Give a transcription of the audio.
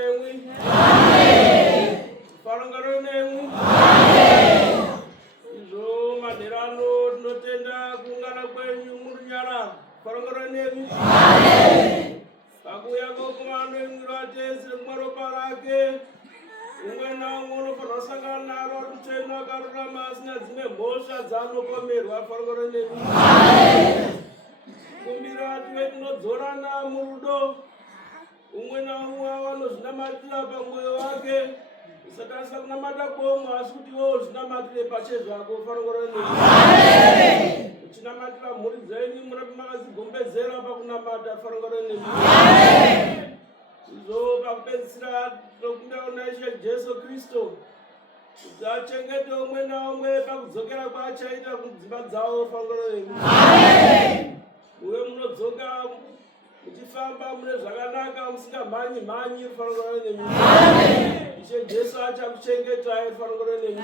nemi. Farangaro nemi. Izo maderano notenda kungana kwenyu murunyara. Farangaro nemi. Pakuya kumano ngirate semaro parake. Ungena ngono farasanga naro mchena karama sina zime bosha zano komerwa farangaro nemi. Kumbira tuwe dzorana murudo. Umwena umwe zinamatira pamwoyo wake. Sakasa kunamata komwe asi kuti wo zinamatire pachezo ako farangaro nemi. Uchinamatira mhuri dzenyu murapi makazigombedzera pakunamata farangaro nemi. Izo pakupedzisira tokundaona Ishe Jesu Kristo. Kuti achengete umwe naumwe pakudzokera kwaachaita kudzimba dzawo farangaro nemi. Uwe munodzoka muchifamba mune zvakanaka musingamhanyi mhanyi farangaro nemi. Ishe Jesu achakuchengetai farangaro nemi.